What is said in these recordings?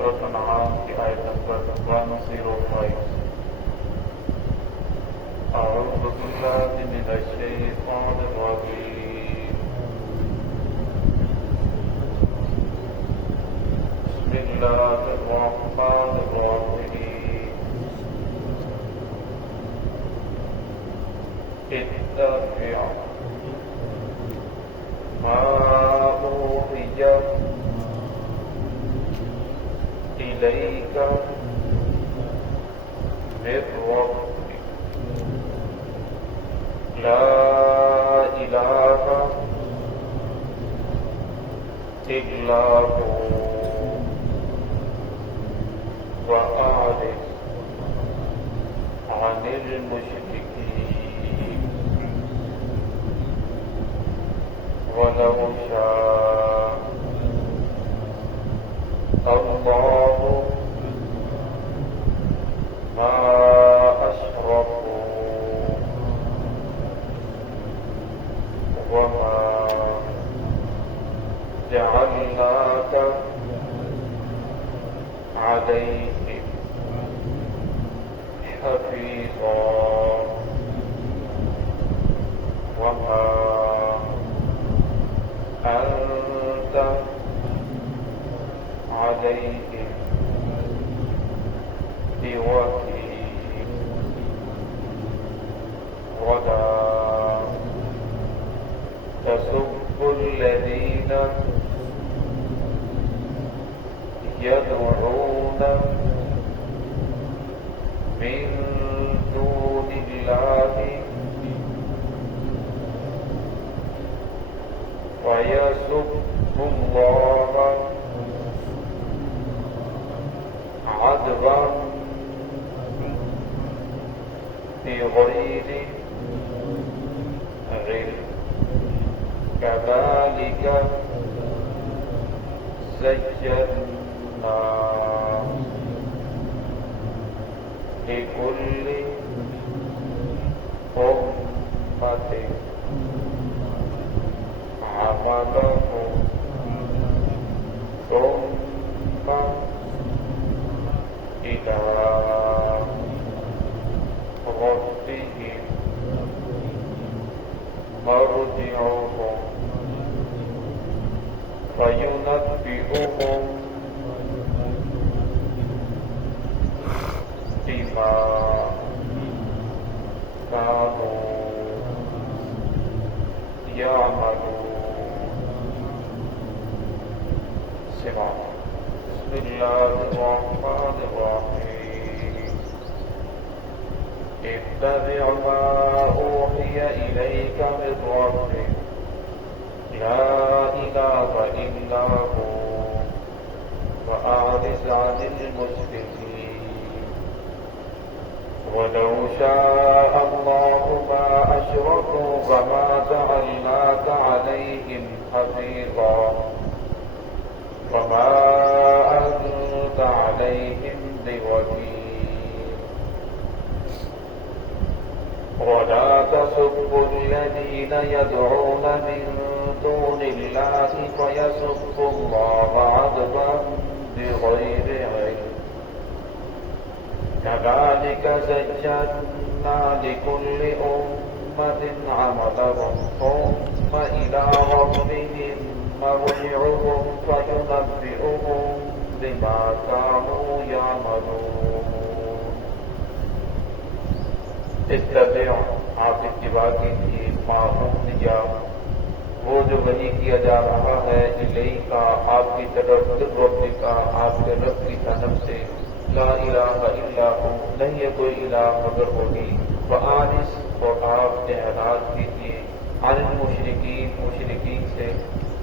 سورۃ الانعام کی آیت نمبر 105۔ اعوذ باللہ من الشیطان الرجیم، بسم اللہ الرحمن الرحیم، اتبع ما اوحی الیک من ربک لا الہ الا هو وأعرض عن المشركين ولو شاء الله ما أشركوا وما جعلناك عليهم حفيظا وما أنت عليهم بوكيل ولا تسبوا الذين يدعون من دون الله ويسبوا الله عدوا بغير علم كذلك زينا لكل أمة عملهم ثم إلى ربهم مرجعهم فينبئهم بما كانوا يعملون۔ سماع۔ بسم اللہ الرحمن الرحیم، اتبع ما اوحی الیک من ربک لا الہ الا هو وأعرض عن المشركين ولو شاء الله ما أشركوا وما جعلناك عليهم حفيظا وما أنت عليهم بوكيل ولا تسبوا الذين يدعون من دون الله فيسبوا الله عدوا بغير علم كذلك زينا لكل أمة عملهم ثم إلى ربهم مرجعهم فينبئهم بما كانوا يعملون۔ اتبع، آپ اتباع کیجیے، معمول یا وہ جو وحی کیا جا رہا ہے الیہ کا آپ کی طرف، رب کا آپ کے رب کی طرف سے، لا الہ الا ہو، نہیں ہے کوئی الہ مگر ہوگی، وآنس، اور آپ اعراض کیجیے، عن المشرکین، مشرکین سے،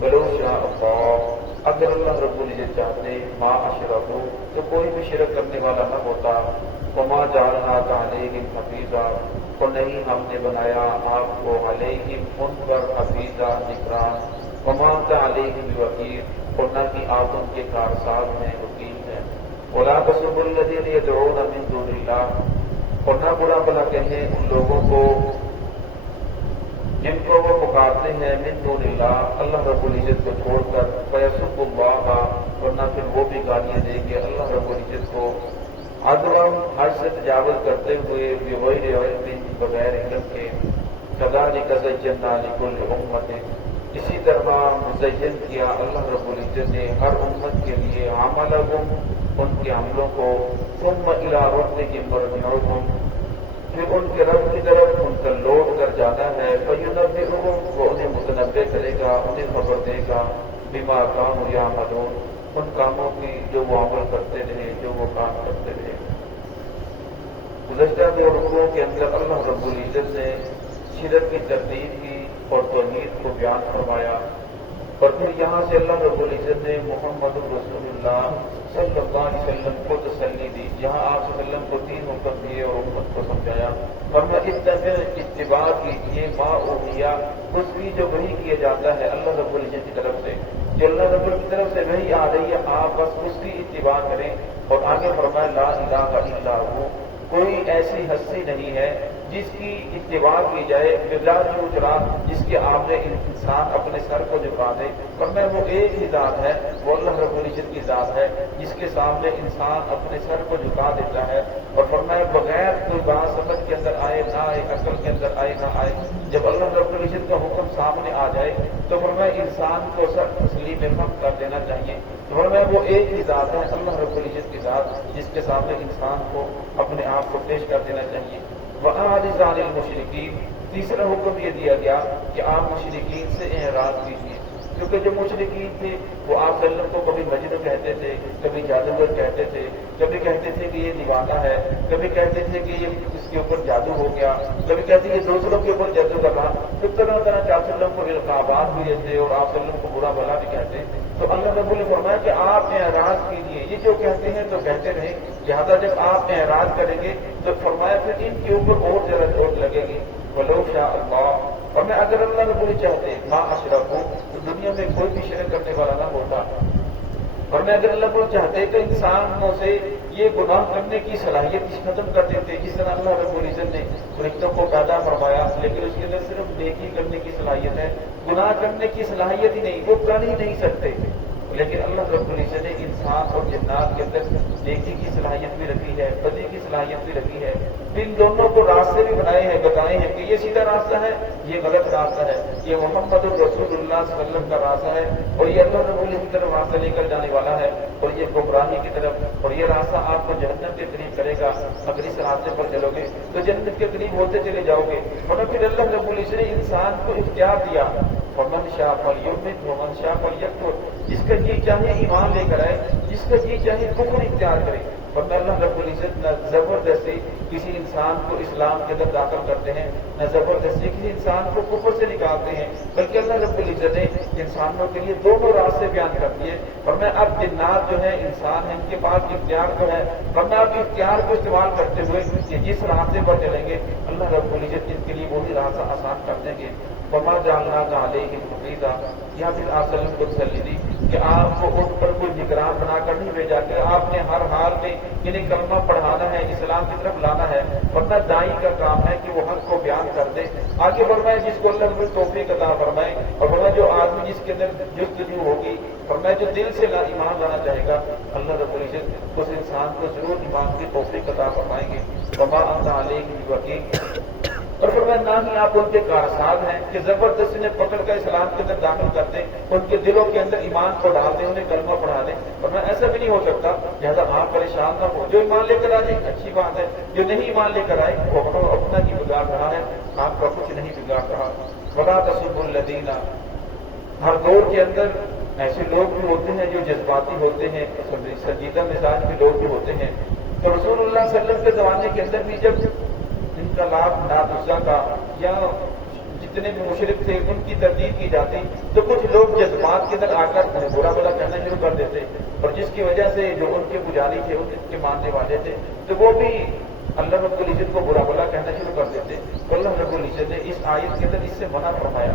ولو شاء اللہ، اگر اللہ رب العزت چاہتے، ما اشرکوا، تو کوئی بھی شرک کرنے والا نہ ہوتا، وما جعلناک علیہم حفیظا، اور نہیں ہم نے بنایا آپ کو علیہم ان پر حفیظا، نگران، وما انت علیہم بوکیل، اور نہ کہ آپ ان کے کارساز ہیں، وکیل ہیں۔ ولا تسبوا الذین یدعون من دون اللہ، اور نہ برا بھلا کہیں ان لوگوں کو جن کو وہ پکارتے ہیں من دون اللہ، اللہ رب العزت کو چھوڑ کر، فیسب اللہ، ورنہ ورنہ پھر وہ بھی گالیاں دیں گے اللہ رب العزت کو عدوم حج سے تجاوز کرتے ہوئے بغیر علم بغیر علم کے کذالک زینا لکل امت اسی طرح مزین کیا اللہ رب العزت نے ہر امت کے لیے عملہم ان کے عملوں کو ثم الی ربہم مرجعہم پھر ان کے رب کی طرف ان کا لوٹ کر جانا ہے فینبئہم وہ انہیں متنبع کرے گا انہیں خبر دے گا بما کانوا یعملون ان کاموں کی جو وہ عمل کرتے رہے جو وہ کام کرتے رہے۔ گزشتہ دو رکوعوں کے اندر اللہ رب العزت نے شرک کی تردید کی اور توحید کو بیان فرمایا، اور پھر یہاں سے اللہ رب العزت نے محمد رسول اللہ صلی اللہ علیہ وسلم کو تسلی دی، جہاں آپ صلی اللہ علیہ وسلم کو تین حکم دیے اور امت کو سمجھایا، فرمایا اتباع کیجیے ما اوحیا اس کی جو وحی کیا جاتا ہے اللہ رب العزت کی طرف سے، جو اللہ رب العزت کی طرف سے وحی آ رہی ہے آپ بس اس کی اتباع کریں، اور آگے فرمایا لا الہ الا ہو کوئی ایسی ہستی نہیں ہے جس کی اتباع کی جائے بلا چوچرا جس کے آمنے انسان اپنے سر کو جھکا دے، فرمایا وہ ایک ہی ذات ہے، وہ اللہ رب العزت کی ذات ہے جس کے سامنے انسان اپنے سر کو جھکا دیتا ہے، اور فرمایا بغیر کوئی بات سمجھ کے اندر آئے نہ آئے عقل کے اندر آئے نہ آئے جب اللہ رب العزت کا حکم سامنے آ جائے تو فرمایا انسان کو سر تسلیم فہم کر دینا چاہیے، تو فرمایا وہ ایک ہی ذات ہے اللہ رب العزت کی ذات جس کے سامنے انسان کو اپنے آپ کو پیش کر دینا چاہیے۔ وَأَعْرِضْ عَنِ الْمُشْرِكِينَ تیسرا حکم یہ دیا گیا کہ آپ مشرکین سے اعراض کیجیے، کیونکہ جو مشرکین تھے وہ آپ صلی اللہ علیہ وسلم کو کبھی مجنون کہتے تھے، کبھی جادوگر کہتے تھے، کبھی کہتے تھے کہ یہ دیوانہ ہے، کبھی کہتے تھے کہ یہ اس کے اوپر جادو ہو گیا، کبھی کہتے ہیں یہ دوسروں کے اوپر جادو کر رہا، تو طرح طرح کے آپ صلی اللہ علیہ وسلم کو القابات بھی دیتے اور آپ صلی اللہ علیہ وسلم کو برا بھلا بھی کہتے ہیں، تو اللہ رب نے فرمایا کہ آپ اعراض کیجیے، یہ جو کہتے ہیں تو کہتے رہیں، لہٰذا جب آپ اعراض کریں گے تو فرمایا پھر ان کے اوپر اور زیادہ چوٹ لگے گی، وَلَوْ شَاءَ اللَّهُ اور میں اگر اللہ رب العزت چاہتے مَا أَشْرَكُوا تو دنیا میں کوئی بھی شرک کرنے والا نہ ہوتا، اور میں اگر اللہ رب العزت چاہتے تو انسانوں سے یہ گناہ کرنے کی صلاحیت ختم کر دیتے، جس طرح اللہ رب العزت نے فرشتوں کو پیدا فرمایا لیکن اس کے اندر صرف نیکی کرنے کی صلاحیت ہے، گناہ کرنے کی صلاحیت ہی نہیں، وہ کر ہی نہیں سکتے، لیکن اللہ رب العزت نے انسان اور جنات کے اندر نیکی کی صلاحیت بھی رکھی ہے، بدی کی صلاحیت بھی رکھی ہے، ان دونوں کو راستے بھی بنائے ہیں، بتائے ہیں کہ یہ سیدھا راستہ ہے، یہ غلط راستہ ہے، یہ محمد الرسول اللہ صلی اللہ علیہ وسلم کا راستہ ہے، اور یہ اللہ رب العزت کی طرف راستہ لے کر جانے والا ہے، اور یہ گمراہی کی طرف، اور یہ راستہ آپ کو جہنم کے قریب کرے گا، اگر اس راستے پر چلو گے تو جنت کے قریب ہوتے چلے جاؤ گے، ورنہ پھر اللہ رب العزت نے انسان کو اختیار دیا، فمن شاء فلیؤمن ومن شاء فلیکفر، جس کا جی چاہے ایمان لے کر آئے، جس کا جی چاہے کفر اختیار کرے، ورنہ اللہ رب العزت نہ زبردستی کسی انسان کو اسلام کے اندر داخل کرتے ہیں، نہ زبردستی کسی انسان کو کفر سے نکالتے ہیں، بلکہ اللہ رب العزت نے انسانوں کے لیے دونوں راستے بیان کر دیے، ورنہ اب جنات جو ہے انسان ہے ان کے پاس اختیار تو ہے، ورنہ اب اختیار کو استعمال کرتے ہوئے کہ جس راستے پر چلیں گے اللہ رب العزت ان کے لیے وہی راستہ آسان کر دیں گے۔ وما جعلناک علیہم حفیظا، یہاں پھر آپ صلی اللہ علیہ وسلم کو تسلی دی کہ آپ کو ان پر کوئی نگران بنا کر نہیں بھیجا کہ آپ نے ہر حال میں انہیں کلمہ پڑھانا ہے، اسلام کی طرف لانا ہے، ورنہ دائی کا کام ہے کہ وہ حق کو بیان کر دے، آگے فرمائے جس کو اللہ رب توفیق عطا فرمائے، اور فرمایا جو آدمی جس کے اندر جستجو ہوگی، فرمایا جو دل سے ایمان لانا چاہے گا اللہ رب العزت اس انسان کو ضرور ایمان کی توفیق عطا فرمائیں گے۔ وما انت علیہم بوکیل، اور فرمایا نہ ہی آپ ان کے کارساز ہیں کہ زبردستی نے پکڑ کر اسلام کے اندر داخل کر دیں، ان کے دلوں کے اندر ایمان کو ڈال دیں، انہیں کلمہ پڑھا دیں، فرمایا ایسا بھی نہیں ہو سکتا، لہٰذا آپ پریشان نہ ہو، جو ایمان لے کر آ جائے اچھی بات ہے، جو نہیں ایمان لے کر آئے وہ اپنا ہی بگاڑ رہا ہے، آپ کا کچھ نہیں بگاڑ رہا۔ ولا تسبوا الذین، ہر دور کے اندر ایسے لوگ بھی ہوتے ہیں جو جذباتی ہوتے ہیں، سنجیدہ مزاج بھی لوگ بھی ہوتے ہیں، تو رسول اللہ صلی اللہ علیہ وسلم کے زمانے کے اندر بھی جب انقلاب نادوزہ کا یا جتنے بھی مشرک تھے ان کی تردید کی جاتی تو کچھ لوگ جذبات کے اندر آ کر برا بھلا کہنا شروع کر دیتے، اور جس کی وجہ سے جو ان کے پجاری تھے ان کے ماننے والے تھے تو وہ بھی اللہ رب العزت کو برا بھلا کہنا شروع کر دیتے، تو اللہ رب العزت نے اس آیت کے اندر اس سے منع فرمایا،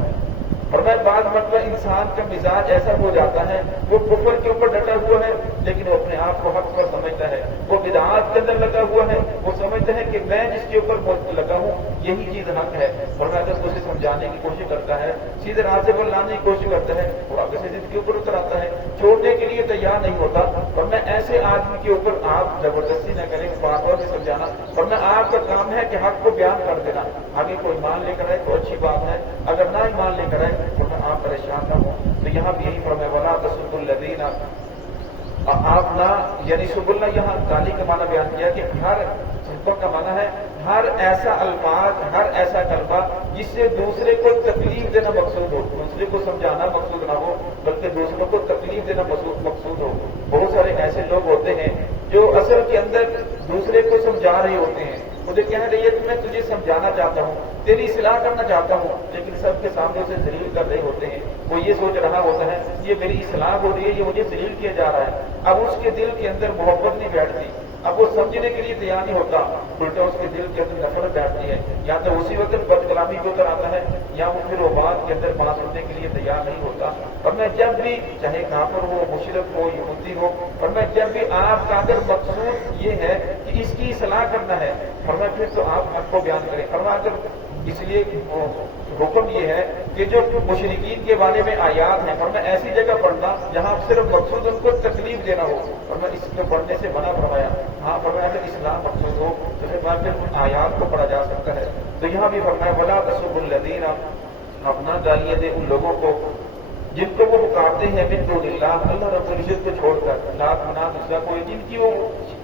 اور میں بعض مرتبہ انسان کا مزاج ایسا ہو جاتا ہے وہ کفر کے اوپر ڈٹا ہوا ہے لیکن وہ اپنے آپ کو حق پر سمجھتا ہے، وہ بدعات کے اندر لگا ہوا ہے، وہ سمجھتا ہے کہ میں جس کے اوپر لگا ہوں یہی چیز حق ہے، اور میں اگر اسے سمجھانے کی کوشش کرتا ہے، سیدھے راستے پر لانے کی کوشش کرتا ہے، وہ آگے سے ضد کے اوپر اتر آتا ہے، چھوڑنے کے لیے تیار نہیں ہوتا۔ اور میں ایسے آدمی کے اوپر آپ زبردستی نہ کریں، بار بار بھی سمجھانا، اور میں آپ کا کام ہے کہ حق کو بیان کر دینا، آگے کوئی مان لے کر آئے تو اچھی بات ہے، اگر نہ ہی مان لے کر آئے تو میں آپ پریشان نہ ہوں۔ تو یہاں بھی یہی فرمایا وَلَا تَسُبُّوا الَّذِينَ، آپ نہ، یعنی سب اللہ یہاں گالی کا معنی بیان کیا کہ ہر سبق کا معنی ہے ہر ایسا الفاظ، ہر ایسا کلمہ جس سے دوسرے کو تکلیف دینا مقصود ہو، دوسرے کو سمجھانا مقصود نہ ہو بلکہ دوسروں کو تکلیف دینا مقصود ہو۔ بہت سارے ایسے لوگ ہوتے ہیں جو اصل کے اندر دوسرے کو سمجھا رہے ہوتے ہیں، مجھے کہہ رہی ہے کہ میں تجھے سمجھانا چاہتا ہوں، تیری اصلاح کرنا چاہتا ہوں، لیکن سب کے سامنے اسے ذلیل کر رہے ہوتے ہیں۔ وہ یہ سوچ رہا ہوتا ہے یہ میری اصلاح ہو رہی ہے، یہ مجھے ذلیل کیا جا رہا ہے۔ اب اس کے دل کے اندر محبت نہیں بیٹھتی، اب وہ سمجھنے کے لیے تیار نہیں ہوتا، الٹا اس کے دل کے اندر نفرت بیٹھتی ہے، یا تو اسی وقت بد کلامی کو اتر آتا ہے، یا وہ پھر وہ بات کے اندر بات سننے کے لیے تیار نہیں ہوتا۔ اور میں جب بھی، چاہے کافر ہو، مشرک ہو، یہودی ہو، اور میں جب بھی آپ کا اگر مقصود یہ ہے کہ اس کی اصلاح کرنا ہے، فرمایا پھر تو آپ حق کو بیان کریں۔ فرمایا اگر اس لیے حکم یہ ہے کہ جو مشرکین کے بارے میں آیات ہیں، فرمایا ایسی جگہ پڑھنا جہاں صرف مقصود ان کو تکلیف دینا ہو، اور میں اس کو پڑھنے سے منع فرمایا۔ ہاں فرمایا اگر اسلام مقصود ہو تو پھر ان آیات کو پڑھا جا سکتا ہے۔ تو یہاں بھی فرمایا وَلَا تَسُبُّوا الَّذِينَ، اپنا گالیاں دے ان لوگوں کو جن کو وہ پکارتے ہیں من دون اللہ، اللہ رب العزت کو چھوڑ کر، لات منات دوسرا کوئی جن کی وہ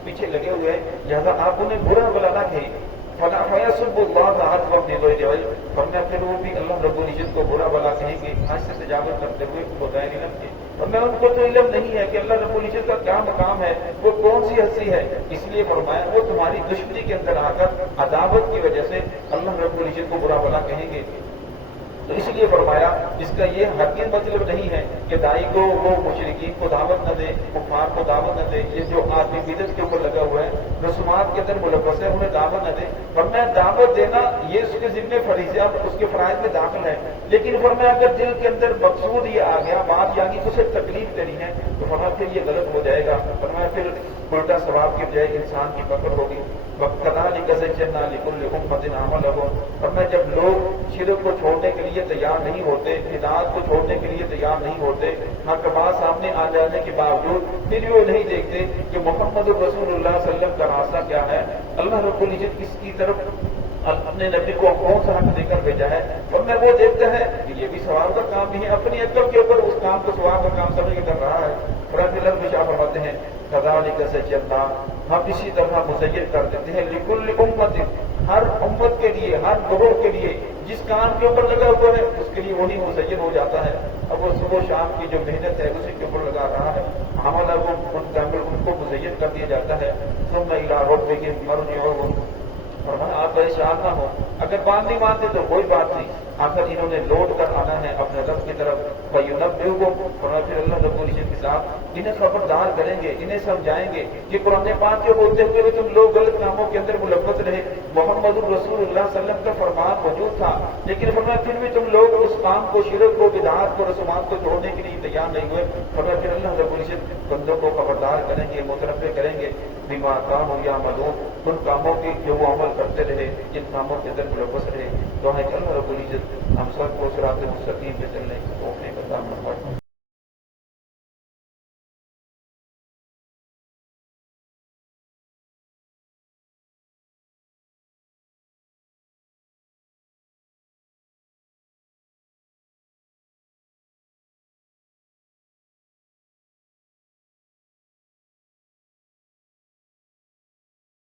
پیچھے لگے ہوئے ہیں، لہٰذا آپ انہیں برا بلا نہ کہیں۔ فَيَسُبُّوا اللَّهَ عَدْوًا بِغَيْرِ عِلْمٍ، فرمایا پھر وہ بھی اللہ رب العزت کو برا بلا کہیں گے آج سے تجاوز کرتے ہوئے بغیر علم کے۔ اور میں ان کو تو علم نہیں ہے کہ اللہ رب العزت کا کیا مقام ہے، وہ کون سی ہستی ہے، اس لیے فرمایا وہ تمہاری دشمنی کے اندر آ کر عداوت کی وجہ سے اللہ رب العزت کو برا بلا کہیں گے۔ تو اس لیے فرمایا اس کا یہ ہرگز مطلب نہیں ہے کہ دائی کو وہ مشرکین کو دعوت نہ دے، کفار کو دعوت نہ دے، یہ جو آدمی بدعت کے اوپر لگا ہوا ہے، رسومات کے اندر ملوث ہے، انہیں دعوت نہ دے۔ فرمایا دعوت دینا یہ اس کے ذمہ فریضہ، اس کے فرائض میں داخل ہے، لیکن فرمایا اگر دل کے اندر مقصود یہ آ گیا، بات یعنی اسے تکلیف دینی ہے، تو فرمایا پھر یہ غلط ہو جائے گا۔ فرمایا پھر الٹا ثواب کی بجائے انسان کی پکڑ ہوگی۔ وَكَذَلِكَ زَيَّنَّا لِكُلِّ أُمَّةٍ عَمَلَهُمْ، اور میں جب لوگ شرک کو چھوڑنے کے لیے تیار نہیں ہوتے، بدعات کو چھوڑنے کے لیے تیار نہیں ہوتے، حق بات سامنے آ جانے کے باوجود پھر بھی وہ نہیں دیکھتے کہ محمد رسول اللہ صلی اللہ علیہ وسلم کا راستہ کیا ہے، اللہ رب العزت کس کی طرف اپنے نبی کو کون سا حق دے کر بھیجا ہے، اور میں وہ دیکھتا ہے کہ یہ بھی ثواب کا کام نہیں ہے، اپنی عقل کے اوپر اس کام کو ثواب کا کام سمجھ کے کر رہا ہے۔ رب شاہ فرماتے ہیں كَذَلِكَ زَيَّنَّا، ہم اسی طرح مزین کر دیتے ہیں لِكُلِّ أُمَّةٍ، ہر امت کے لیے، ہر گروہ کے لیے جس کام کے اوپر لگا ہوا ہے اس کے لیے وہی مزین ہو جاتا ہے۔ اب وہ صبح شام کی جو محنت ہے اسی کے اوپر لگا رہا ہے، عمل ان کو مزین کر دیا جاتا ہے۔ ثُمَّ إِلَىٰ رَبِّهِمْ مَرْجِعُهُمْ، اور آپ پریشان نہ ہو، اگر بات نہیں مانتے تو کوئی بات نہیں، آخر انہوں نے لوٹ کر آنا ہے اپنے رب کی طرف۔ فَيُنَبِّئُهُمْ، اور پھر اللہ رب العزت کے ساتھ انہیں خبردار کریں گے، انہیں سمجھائیں گے کہ قرآن پاک کے ہوتے ہوئے بھی تم لوگ غلط کاموں کے اندر ملوث رہے، محمد الرسول اللہ صلی اللہ علیہ وسلم کا فرمان موجود تھا، لیکن فرمایا پھر بھی تم لوگ اس کام کو، شرک کو، بدعات کو، رسومات کو چھوڑنے کے لیے تیار نہیں ہوئے۔ فرمایا پھر اللہ رب العزت بندوں کو خبردار کریں گے، متنبع کریں گے بما كانوا يعملون، ان کاموں کی جو وہ عمل کرتے رہے، جن کاموں کے اندر ملوث رہے۔ تو اللہ رب العزت ہم سب کو صراط مستقیم پہ چلنے کی توفیق عطا فرمائے۔